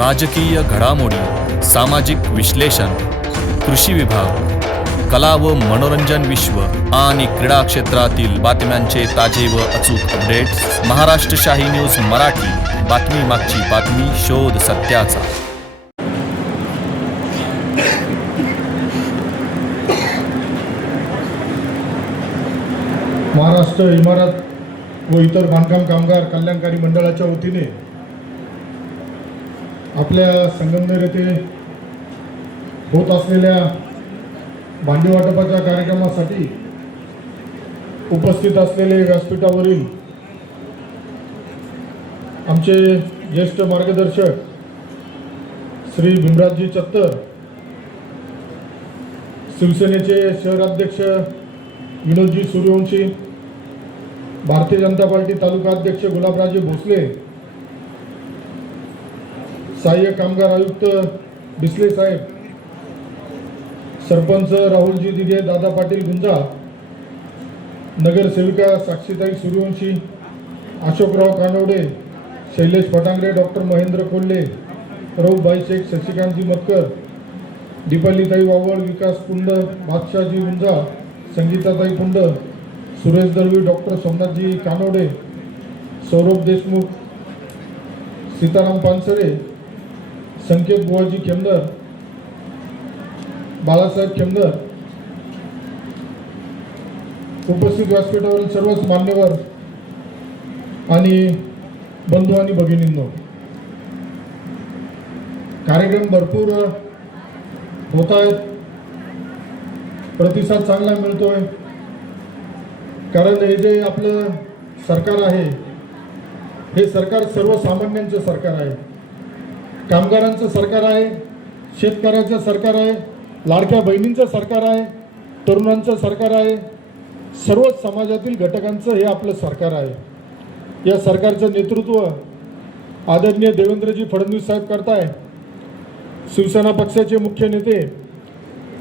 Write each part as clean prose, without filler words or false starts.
राजकीय घडामोडी, सामाजिक विश्लेषण, कृषी विभाग, कला व मनोरंजन विश्व आणि क्रीडा क्षेत्रातील बातम्यांचे ताजे व अचूक अपडेट्स महाराष्ट्र शाही न्यूज मराठी. बातमी मागची बातमी, शोध सत्याचा. महाराष्ट्र इमारत व इतर बांधकाम कामगार कल्याणकारी मंडळाच्या वतीने आपल्या संगमनेर येथे होत असलेल्या भांडी वाटपाच्या कार्यक्रमासाठी उपस्थित असलेले व्यासपीठावरील आमचे ज्येष्ठ मार्गदर्शक श्री भीमरावजी चत्तर, शिवसेनेचे शहराध्यक्ष विनोदजी सूर्यवंशी, भारतीय जनता पार्टी तालुका अध्यक्ष गुलाबराजे भोसले, सहाय्यक कामगार आयुक्त डिसले साहेब, सरपंच राहुलजी दिघे, दादा पाटील गुंजा, नगरसेविका साक्षीताई सूर्यवंशी, अशोकराव कानवडे, शैलेश फटांगरे, डॉक्टर महेंद्र कोल्हे, रऊफभाई शेख, शशिकांतजी मतकर, दीपालीताई वावळ, विकास पुंड, बादशाहजी गुंजा, संगीताताई पुंड, सुरेश दळवी, डॉक्टर सोमनाथजी कानवडे, सौरभ देशमुख, सीताराम पानसरे, संकेत बुवाजी खेमदर, बाळासाहेब खेमदर, उपस्थित व्यासपीठावरील सर्वच मान्यवर आणि बंधू आणि भगिनींनो, कार्यक्रम भरपूर होत आहेत, प्रतिसाद चांगला मिळतोय. कारण हे जे आपलं सरकार आहे हे सरकार सर्वसामान्यांचं सरकार आहे, कामगारांचं सरकार आहे, शेतकऱ्याचं सरकार आहे, लाडक्या बहिणींचं सरकार आहे, तरुणांचं सरकार आहे, सर्वच समाजातील घटकांचं हे आपलं सरकार आहे. या सरकारचं नेतृत्व आदरणीय देवेंद्रजी फडणवीस साहेब करताय. शिवसेना पक्षाचे मुख्य नेते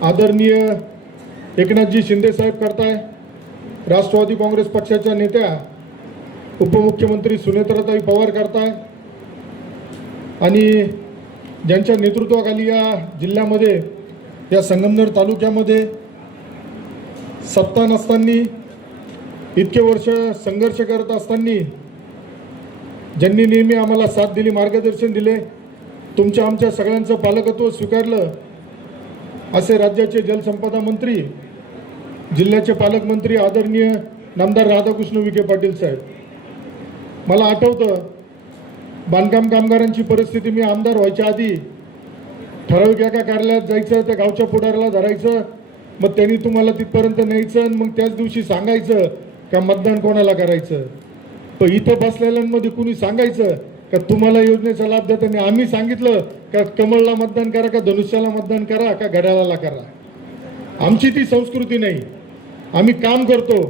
आदरणीय एकनाथजी शिंदे साहेब करताय. राष्ट्रवादी काँग्रेस पक्षाच्या नेत्या उपमुख्यमंत्री सुनेत्राताई पवार करताय. आणि ज्यांच्या नेतृत्वाखाली या जिल्ह्यामध्ये, या संगमनेर तालुक्यामध्ये सत्ता नसताना, इतके वर्ष संघर्ष करत असताना ज्यांनी नेहमी आम्हाला साथ दिली, मार्गदर्शन दिले, तुमच्या आमच्या सगळ्यांचं पालकत्व स्वीकारलं, असे राज्याचे जलसंपदा मंत्री, जिल्ह्याचे पालकमंत्री आदरणीय नामदार राधाकृष्ण विखे पाटील साहेब. मला आठवतं बांधकाम कामगारांची परिस्थिती, मी आमदार व्हायच्या आधी ठराविक एका कार्यालयात जायचं, त्या गावच्या पुढाऱ्याला धरायचं, मग त्यांनी तुम्हाला तिथपर्यंत न्यायचं आणि मग त्याच दिवशी सांगायचं का मतदान कोणाला करायचं. पण इथं बसलेल्यांमध्ये कुणी सांगायचं का तुम्हाला योजनेचा लाभ देताना आम्ही सांगितलं का कमळला मतदान करा, का धनुष्याला मतदान करा, का घड्याळाला करा. आमची ती संस्कृती नाही. आम्ही काम करतो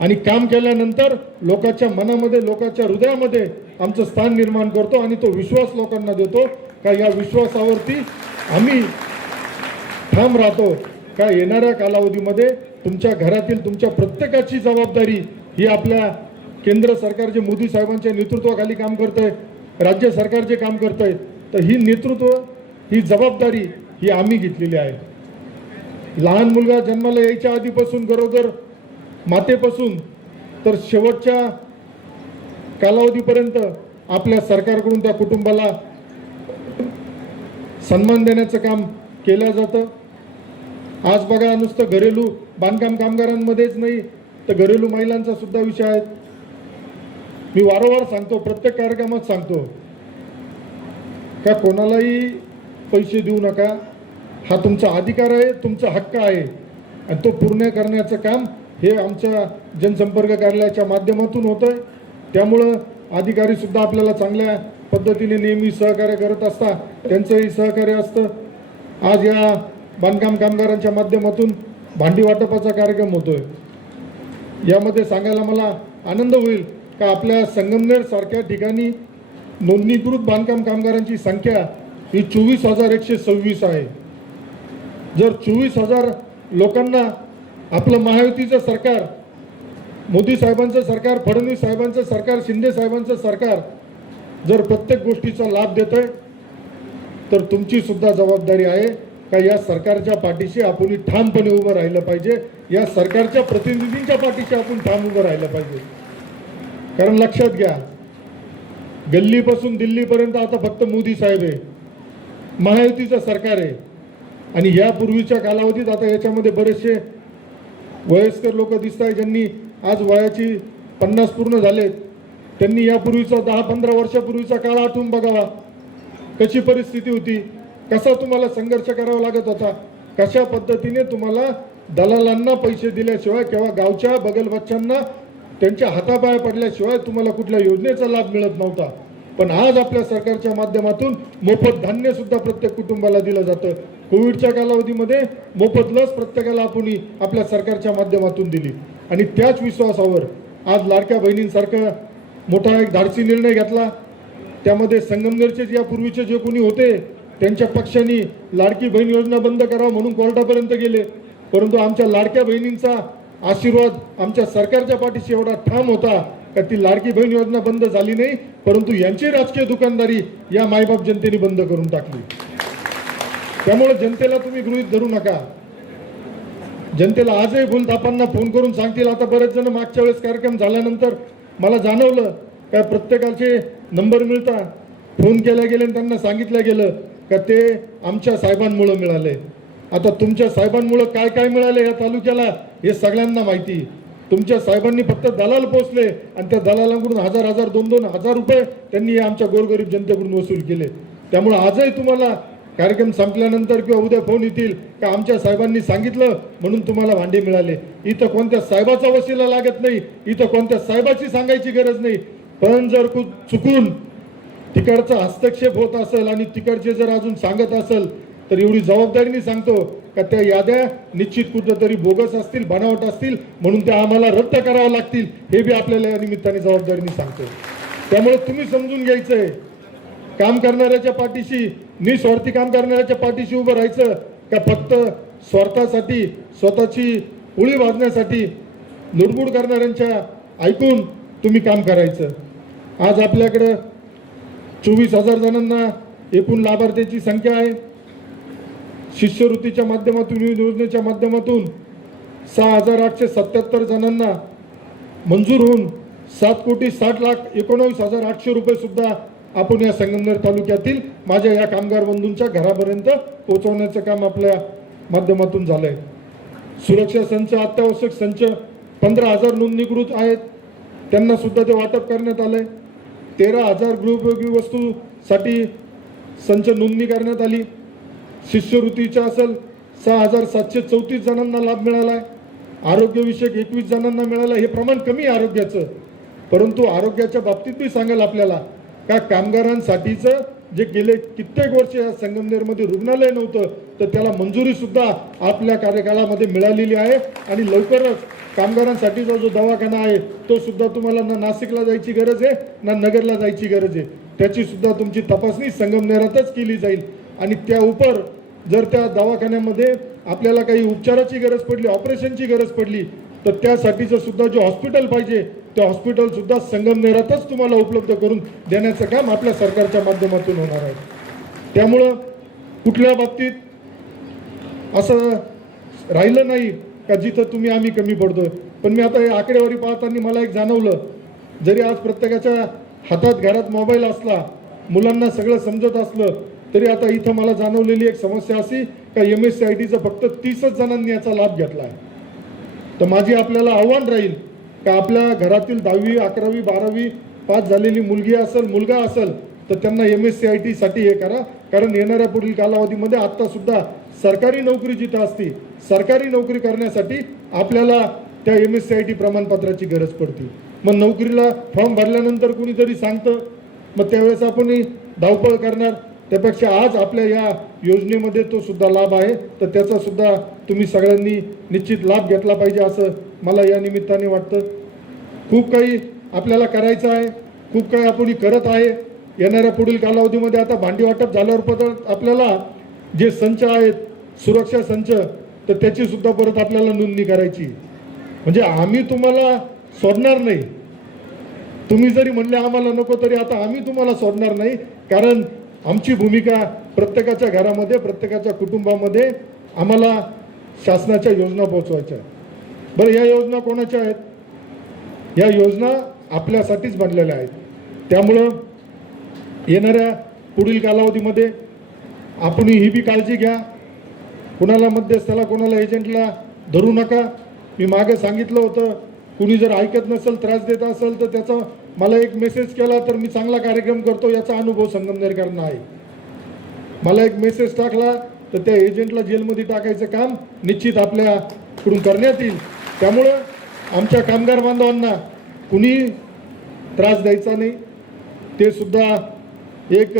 आणि काम केल्यानंतर लोकांच्या मनामध्ये, लोकांच्या हृदयामध्ये आमचं स्थान निर्माण करतो आणि तो विश्वास लोकांना देतो का या विश्वासावरती आम्ही ठाम राहतो का येणाऱ्या कालावधीमध्ये तुमच्या घरातील तुमच्या प्रत्येकाची जबाबदारी ही आपल्या केंद्र सरकार जे मोदी साहेबांच्या नेतृत्वाखाली काम करत आहे, राज्य सरकार जे काम करत आहे, तर ही नेतृत्व, ही जबाबदारी ही आम्ही घेतलेली आहे. लहान मुलगा जन्माला यायच्या आधीपासून, गरोदर मातेपासून तर शेवटच्या कालावधीपर्यंत आपल्या सरकारकडून त्या कुटुंबाला सन्मान देण्याचं काम केलं जातं. आज बघा, नुसतं घरेलू बांधकाम कामगारांमध्येच नाही तर घरेलू महिलांचा सुद्धा विषय आहे. मी वारंवार सांगतो, प्रत्येक कार्यक्रमात सांगतो का कोणालाही पैसे देऊ नका. हा तुमचा अधिकार आहे, तुमचा हक्क आहे आणि तो पूर्ण करण्याचं काम हे आमच्या जनसंपर्क कार्यालयाच्या माध्यमातून होतं आहे. त्यामुळं अधिकारी सुद्धा आपल्याला चांगल्या पद्धतीने नेहमी सहकार्य करत असतात, त्यांचंही सहकार्य असतं. आज या बांधकाम कामगारांच्या माध्यमातून भांडी वाटपाचा कार्यक्रम होतोय. यामध्ये सांगायला मला आनंद होईल का आपल्या संगमनेर सारख्या ठिकाणी नोंदणीकृत बांधकाम कामगारांची संख्या ही 24,126 आहे. जर 24,000 लोकांना आपलं महायुतीचं सरकार, मोदी साहेबांचं सरकार, फडणवीस साहेबांचं सरकार, शिंदे साहेबांचं सरकार जर प्रत्येक गोष्टीचा लाभ देतंय तर तुमची सुद्धा जबाबदारी आहे का या सरकारच्या पाठीशी आपण ठामपणे उभं राहिलं पाहिजे, या सरकारच्या प्रतिनिधींच्या पाठीशी आपण ठाम उभं राहिलं पाहिजे. कारण लक्षात घ्या, गल्लीपासून दिल्लीपर्यंत आता फक्त मोदी साहेब आहे, महायुतीचं सरकार आहे. आणि यापूर्वीच्या कालावधीत आता याच्यामध्ये बरेचसे वयस्कर लोक दिसत आहेत, ज्यांनी आज वयाची 50 पूर्ण झालेत, त्यांनी यापूर्वीचा 10-15 वर्षापूर्वीचा काळ आठवून बघावा. कशी परिस्थिती होती, कसा तुम्हाला संघर्ष करावा लागत होता, कशा पद्धतीने तुम्हाला दलालांना पैसे दिल्याशिवाय किंवा गावच्या बगलबच्चांना त्यांच्या हातापाया पडल्याशिवाय तुम्हाला कुठल्या योजनेचा लाभ मिळत नव्हता. पण आज आपल्या सरकारच्या माध्यमातून मोफत धान्य सुद्धा प्रत्येक कुटुंबाला दिलं जातं. कोविडच्या कालावधीमध्ये मोफत लस प्रत्येकाला आपण आपल्या सरकारच्या माध्यमातून दिली. आणि त्याच विश्वासावर आज लाडक्या बहिणींसारखा मोठा एक धाडसी निर्णय घेतला. त्यामध्ये संगमनेरचे यापूर्वीचे जे कोणी होते त्यांच्या पक्षांनी लाडकी बहीण योजना बंद करावं म्हणून कोर्टापर्यंत गेले. परंतु आमच्या लाडक्या बहिणींचा आशीर्वाद आमच्या सरकारच्या पाठीशी एवढा ठाम होता का ती लाडकी बहीण योजना बंद झाली नाही, परंतु यांची राजकीय दुकानदारी या मायबाप जनतेने बंद करून टाकली. त्यामुळे जनतेला तुम्ही गृहीत धरू नका. जनतेला आजही भूलथापांना फोन करून सांगतील. आता बरेच जण मागच्या वेळेस कार्यक्रम झाल्यानंतर मला जाणवलं काय प्रत्येकाचे नंबर मिळतात, फोन केल्या गेले आणि त्यांना सांगितलं गेलं का ते आमच्या साहेबांमुळे मिळाले. आता तुमच्या साहेबांमुळे काय काय मिळाले या तालुक्याला हे सगळ्यांना माहिती. तुमच्या साहेबांनी फक्त दलाल पोचले आणि त्या दलालांकडून 1000, 2,000 रुपये त्यांनी आमच्या गोरगरीब जनतेकडून वसूल केले. त्यामुळे आजही तुम्हाला कार्यक्रम संपल्यानंतर किंवा उद्या फोन येतील का आमच्या साहेबांनी सांगितलं म्हणून तुम्हाला भांडे मिळाले. इथं कोणत्या साहेबाचा वशिला लागत नाही, इथं कोणत्या साहेबाची सांगायची गरज नाही. पण जर चुकून तिकडचा हस्तक्षेप होत असेल आणि तिकडचे जर अजून सांगत असेल तर एवढी जबाबदारीने सांगतो का त्या याद्या निश्चित कुठेतरी बोगस असतील, बनावट असतील, म्हणून त्या आम्हाला रद्द कराव्या लागतील. हे बी आपल्याला या निमित्ताने जबाबदारीने सांगतो. त्यामुळे तुम्ही समजून घ्यायचंय, काम करणाऱ्याच्या पाठीशी, निस्वार्थी काम करणाऱ्याच्या पाठीशी उभं राहायचं का फक्त स्वार्थासाठी, स्वतःची उळी वाजण्यासाठी लुडबुड करणाऱ्यांच्या ऐकून तुम्ही काम करायचं. आज आपल्याकडे 24,000 जणांना एकूण लाभार्थ्यांची संख्या आहे. शिष्यवृत्तीच्या माध्यमातून, योजनेच्या माध्यमातून 6,877 जणांना मंजूर होऊन 7,60,19,800 रुपये सुद्धा आपण या संगमनेर तालुक्यातील माझ्या या कामगार बंधूंच्या घरापर्यंत पोहोचवण्याचं काम आपल्या माध्यमातून झालंय. सुरक्षा संच, अत्यावश्यक संच 15,000 नोंदणीकृत आहेत, त्यांना सुद्धा ते वाटप करण्यात आलंय. 13,000 गृहोपयोगी वस्तूसाठी संच नोंदणी करण्यात आली. शिष्यवृत्तीच्या असेल 6,734 जणांना लाभ मिळालाय. आरोग्यविषयक 21 जणांना मिळाला. हे प्रमाण कमी आहे आरोग्याचं, परंतु आरोग्याच्या बाबतीत मी सांगेल आपल्याला का कामगारांसाठीचं जे गेले कित्येक वर्ष या संगमनेरमध्ये रुग्णालय नव्हतं तर त्याला मंजुरी सुद्धा आपल्या कार्यकाळामध्ये मिळालेली आहे. आणि लवकरच कामगारांसाठीचा जो दवाखाना आहे तो सुद्धा तुम्हाला ना नाशिकला जायची गरज आहे ना नगरला जायची गरज आहे, त्याची सुद्धा तुमची तपासणी संगमनेरातच केली जाईल. आणि त्या उपर जर त्या दवाखान्यामध्ये आपल्याला काही उपचाराची गरज पडली, ऑपरेशनची गरज पडली तर त्यासाठीचं सुद्धा जे हॉस्पिटल पाहिजे ते हॉस्पिटल सुद्धा संगमनेरातच तुम्हाला उपलब्ध करून देण्याचं काम आपल्या सरकारच्या माध्यमातून होणार आहे. त्यामुळं कुठल्या बाबतीत असं राहिलं नाही का जिथं तुम्ही आम्ही कमी पडतोय. पण मी आता हे आकडेवारी पाहताना मला एक जाणवलं, जरी आज प्रत्येकाच्या हातात घरात मोबाईल असला, मुलांना सगळं समजत असलं, तरी आता इथं मला जाणवलेली एक समस्या अशी का MSCITचा फक्त 30 जणांनी याचा लाभ घेतला आहे. तर माझी आपल्याला आव्हान राहील का आपल्या घरातील 10वी, 11वी, 12वी पास झालेली मुलगी असेल, मुलगा असेल तर त्यांना MSCIT साठी हे करा. कारण येणाऱ्या पुढील कालावधीमध्ये आता सुद्धा सरकारी नोकरी जिथं असते, सरकारी नोकरी करण्यासाठी आपल्याला त्या MSCIT प्रमाणपत्राची गरज पडते. मग नोकरीला फॉर्म भरल्यानंतर कुणीतरी सांगतं, मग त्यावेळेस आपण धावपळ करणार. त्यापेक्षा आज आपल्या या योजनेमध्ये तो सुद्धा लाभ आहे, तर त्याचा सुद्धा तुम्ही सगळ्यांनी निश्चित लाभ घेतला पाहिजे असं मला या निमित्ताने वाटतं. खूप काही आपल्याला करायचं आहे, खूप काही आपण करत आहे. येणाऱ्या पुढील कालावधीमध्ये आता भांडी वाटप झाल्यावर परत आपल्याला जे संच आहेत, सुरक्षा संच, तर त्याची सुद्धा परत आपल्याला नोंदणी करायची. म्हणजे आम्ही तुम्हाला सोडणार नाही. तुम्ही जरी म्हणले आम्हाला नको तरी आता आम्ही तुम्हाला सोडणार नाही. कारण आमची भूमिका प्रत्येकाच्या घरामध्ये, प्रत्येकाच्या कुटुंबामध्ये आम्हाला शासनाच्या योजना पोहोचवायच्या आहेत. बरं, या योजना कोणाच्या आहेत? या योजना आपल्यासाठीच बनलेल्या आहेत. त्यामुळं येणाऱ्या पुढील कालावधीमध्ये आपण ही बी काळजी घ्या. कुणाला मध्यस्थाला, कोणाला एजंटला धरू नका. मी मागे सांगितलं होतं, कुणी जर ऐकत नसेल, त्रास देत असेल तर त्याचा मला एक मेसेज केला तर मी चांगला कार्यक्रम करतो याचा अनुभव संगमनेरकरांना आहे. मला एक मेसेज टाकला तर त्या एजंटला जेलमध्ये टाकायचं काम निश्चित आपल्याकडून करण्यात येईल. त्यामुळं आमच्या कामगार बांधवांना कुणी त्रास द्यायचा नाही. ते सुद्धा एक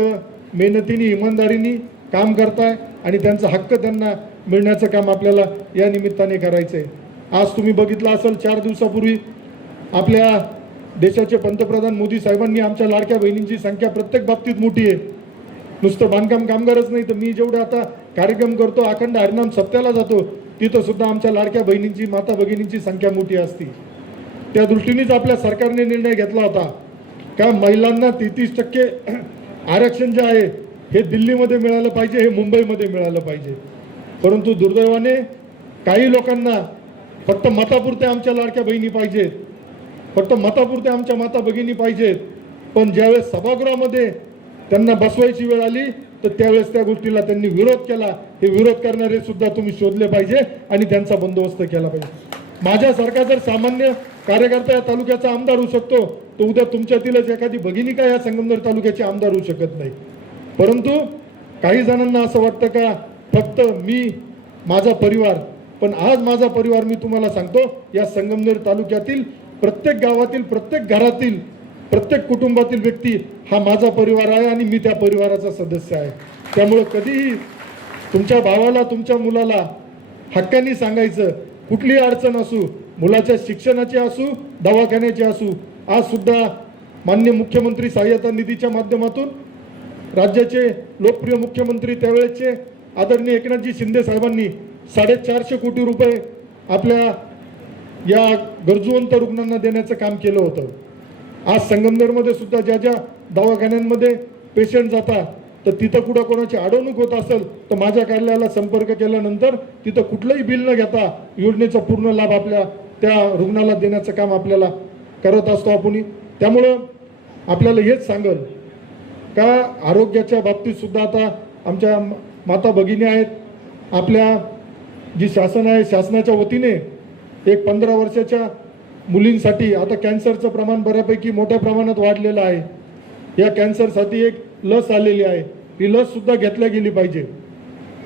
मेहनतीने, इमानदारीने काम करताय आणि त्यांचा हक्क त्यांना मिळण्याचं काम आपल्याला या निमित्ताने करायचं आहे. आज तुम्ही बघितलं असेल, 4 दिवसापूर्वी आपल्या देशाचे पंतप्रधान मोदी साहेबांनी आमच्या लाडक्या बहिणींची संख्या प्रत्येक बाबतीत मोठी आहे. नुसतं बांधकाम कामगारच नाही तर मी जेवढे आता कार्यक्रम करतो, अखंड हरिनाम सप्त्याला जातो, तिथं सुद्धा आमच्या लाडक्या बहिणींची, माता भगिनींची संख्या मोठी असते. त्या दृष्टीनेच आपल्या सरकारने निर्णय घेतला होता का महिलांना 33% आरक्षण जे आहे हे दिल्लीमध्ये मिळालं पाहिजे, हे मुंबईमध्ये मिळालं पाहिजे. परंतु दुर्दैवाने काही लोकांना फक्त मतापुरते आमच्या लाडक्या बहिणी पाहिजेत, फक्त मतापुरते आमच्या माता भगिनी पाहिजेत. पण ज्यावेळेस सभागृहामध्ये त्यांना बसवायची वेळ आली तर त्यावेळेस त्या गोष्टीला त्यांनी विरोध केला. हे विरोध करणारे सुद्धा तुम्ही शोधले पाहिजे आणि त्यांचा बंदोबस्त केला पाहिजे. माझ्यासारखा जर सामान्य कार्यकर्ता या तालुक्याचा आमदार होऊ शकतो तर उद्या तुमच्यातीलच एखादी भगिनी का या संगमनेर तालुक्याची आमदार होऊ शकत नाही. परंतु काही जणांना असं वाटतं का फक्त मी, माझा परिवार. पण आज माझा परिवार मी तुम्हाला सांगतो, या संगमनेर तालुक्यातील प्रत्येक गावातील, प्रत्येक घरातील, प्रत्येक कुटुंबातील व्यक्ती हा माझा परिवार आहे आणि मी त्या परिवाराचा सदस्य आहे. त्यामुळे कधीही तुमच्या भावाला, तुमच्या मुलाला हक्काने सांगायचं, कुठलीही अडचण असू, मुलाच्या शिक्षणाची असू, दवाखान्याची असू. आज सुद्धा माननीय मुख्यमंत्री सहाय्यता निधीच्या माध्यमातून राज्याचे लोकप्रिय मुख्यमंत्री त्यावेळेचे आदरणीय एकनाथजी शिंदे साहेबांनी 450 कोटी रुपये आपल्या या गरजूवंत रुग्णांना देण्याचं काम केलं होतं. आज संगमनेरमध्ये सुद्धा ज्या ज्या दवाखान्यांमध्ये पेशंट जातात तर तिथं कुठं कोणाची अडवणूक होत असेल तर माझ्या कार्यालयाला संपर्क केल्यानंतर तिथं कुठलंही बिल न घेता योजनेचा पूर्ण लाभ आपल्या त्या रुग्णाला देण्याचं काम आपल्याला करत असतो आपण. त्यामुळं आपल्याला हेच सांगेल का आरोग्याच्या बाबतीत सुद्धा आता आमच्या माता भगिनी आहेत. आपल्या जी शासन आहे, शासनाच्या वतीने एक 15 वर्षाच्या मुलींसाठी आता कॅन्सरचं प्रमाण बऱ्यापैकी मोठ्या प्रमाणात वाढलेलं आहे. या कॅन्सरसाठी एक लस आलेली आहे. ही लस सुद्धा घेतल्या गेली पाहिजे.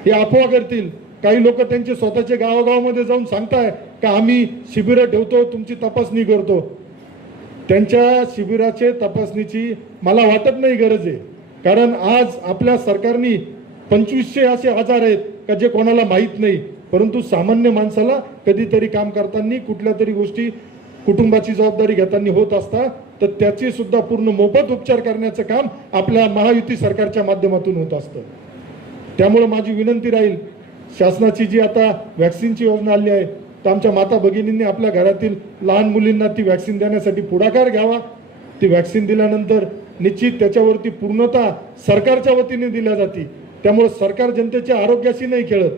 हे अफवा करतील काही लोक, त्यांचे स्वतःचे गावागावामध्ये जाऊन सांगताय का आम्ही शिबिरं ठेवतो, तुमची तपासणी करतो. त्यांच्या शिबिराचे तपासणीची मला वाटत नाही गरज आहे. कारण आज आपल्या सरकारने 2500 असे आजार आहेत का जे कोणाला माहीत नाही. परंतु सामान्य माणसाला कधीतरी काम करताना, कुठल्या तरी गोष्टी कुटुंबाची जबाबदारी घेताना होत असतात तर त्याची सुद्धा पूर्ण मोफत उपचार करण्याचं काम आपल्या महायुती सरकारच्या माध्यमातून होत असतं. त्यामुळे माझी विनंती राहील, शासनाची जी आता वॅक्सिनची योजना आली आहे तर आमच्या माता भगिनींनी आपल्या घरातील लहान मुलींना ती वॅक्सिन देण्यासाठी पुढाकार घ्यावा. ती वॅक्सिन दिल्यानंतर निश्चित त्याच्यावरती पूर्णतः सरकारच्या वतीने दिल्या जाते. त्यामुळे सरकार जनतेच्या आरोग्याशी नाही खेळत,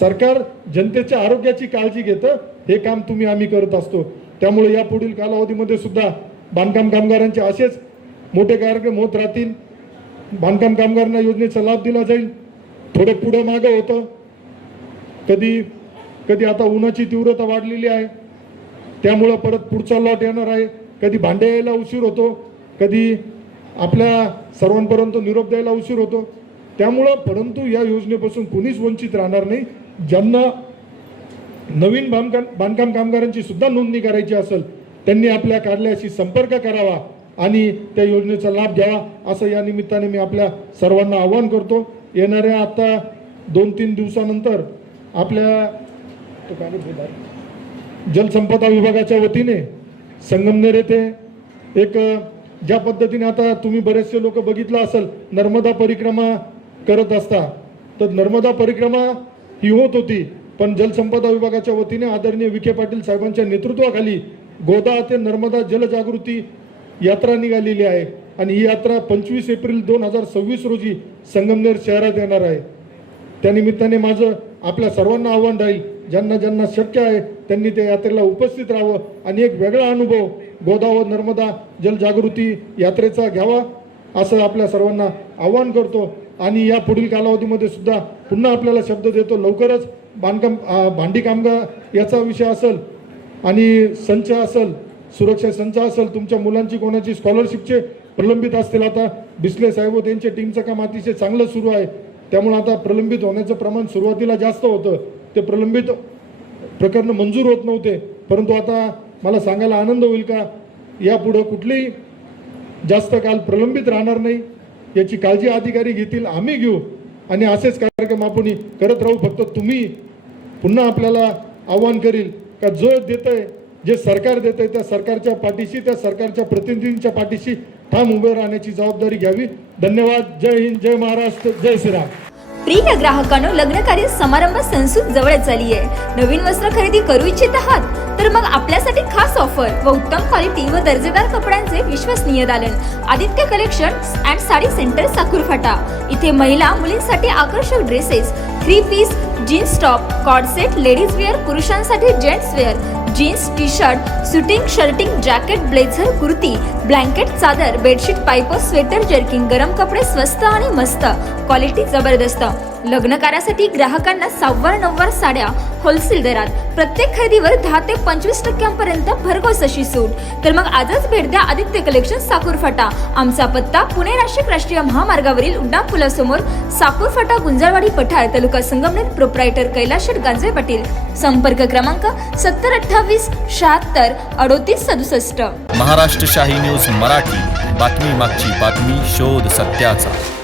सरकार जनतेच्या आरोग्याची काळजी घेतं. हे काम आम्ही करत असतो. त्यामुळे या पुढील कालावधीमध्ये सुद्धा बांधकाम कामगारांचे असेच मोठे कार्यक्रम होत राहतील. बांधकाम कामगारांना योजनेचा लाभ दिला जाईल. थोडे पुढे मागं होतं, कधी कधी आता उन्हाची तीव्रता वाढलेली आहे त्यामुळं परत पुढचा लॉट येणार आहे. कधी भांडे यायला उशीर होतो, कधी आपल्या सर्वांपर्यंत निरोप द्यायला उशीर होतो. त्यामुळं परंतु या योजनेपासून कोणीच वंचित राहणार नाही. ज्यांना नवीन बांधकाम कामगारांची सुद्धा नोंदणी करायची असेल त्यांनी आपल्या कार्यालयाशी संपर्क करावा आणि त्या योजनेचा लाभ घ्यावा असं या निमित्ताने मी आपल्या सर्वांना आवाहन करतो. येणाऱ्या आता 2-3 दिवसानंतर आपल्या जलसंपदा विभागाच्या वतीने संगमनेर येथे एक ज्या पद्धतीने आता तुम्ही बरेचसे लोक बघितलं असेल नर्मदा परिक्रमा करत असता, तर नर्मदा परिक्रमा ही होत होती पण जलसंपदा विभागाच्या वतीने आदरणीय विखे पाटील साहेबांच्या नेतृत्वाखाली गोदा ते नर्मदा जलजागृती यात्रा निघालेली आहे. आणि ही यात्रा 25 एप्रिल 2026 रोजी संगमनेर शहरात येणार आहे. त्यानिमित्ताने माझं आपल्या सर्वांना आव्हान राहील, ज्यांना ज्यांना शक्य आहे त्यांनी त्या यात्रेला उपस्थित राहावं आणि एक वेगळा अनुभव गोदावरी नर्मदा जलजागृती यात्रेचा घ्यावा असं आपल्या सर्वांना आव्हान करतो. आणि या पुढील कालावधीमध्ये सुद्धा पुन्हा आपल्याला शब्द देतो, लवकरच भांडी कामगार याचा विषय असेल आणि संच असेल, सुरक्षा संच असेल, तुमच्या मुलांची कोणाची स्कॉलरशिपचे प्रलंबित असतील, आता बिस्ले साहेब त्यांच्या टीमचं काम अतिशय चांगलं सुरू आहे. त्यामुळे आता प्रलंबित होण्याचं प्रमाण सुरुवातीला जास्त होतं, ते प्रलंबित प्रकरण मंजूर होत नव्हते. परंतु आता मला सांगायला आनंद होईल का यापुढं कुठलेही जास्त काल प्रलंबित राहणार नाही, याची काळजी अधिकारी घेतील, आम्ही घेऊ आणि असेच कार्यक्रम आपण करत राहू. फक्त तुम्ही पुन्हा आपल्याला आव्हान करील का जो देतंय, जे सरकार देतंय त्या सरकारच्या पाठीशी, त्या सरकारच्या प्रतिनिधींच्या पाठीशी ठाम उभे राहण्याची जबाबदारी घ्यावी. धन्यवाद. जय हिंद, जय महाराष्ट्र, जय श्रीराम. प्रिय ग्राहकांनो, लग्नकार्य समारंभ संसूत जवळच आली आहे. नवीन वस्त्र खरेदी करू इच्छित आहात तर मग आपल्यासाठी खास ऑफर व उत्तम क्वालिटी व दर्जेदार कपड्यांचे विश्वसनीय दालन Aditya collections and sari centre Sakur Phata. इथे महिला मुलींसाठी आकर्षक dresses, 3 piece, jeans top, cord set, ladies wear, पुरुषांसाठी gents wear, jeans, T shirt, suiting, shirting, jacket, blazer, kurti, blanket, चादर, बेडशीट, पायपर, स्वेटर, जर्किंग, गरम कपडे स्वस्त आणि मस्त, क्वालिटी जबरदस्त. लग्न कार्यासाठी ग्राहकांना 900 साड्या होलसेल दरात, प्रत्येक खरेदीवर 10 ते 25% भरघोस अशी सूट. तर मग आजच भेट द्या आदित्य कलेक्शन साकूर फाटा. आमचा पत्ता पुणे नाशिक राष्ट्रीय महामार्गावरील उड्डाण पुलासमोर, साकूर फाटा, गुंजाळवाडी पठार, तालुका संगमनेर. प्रोप्रायटर कैलाश गांजे पाटील. संपर्क क्रमांक 7028 76 38 67. महाराष्ट्र शाही न्यूज मराठी, बातमी मागची बातमी, शोध सत्याचा.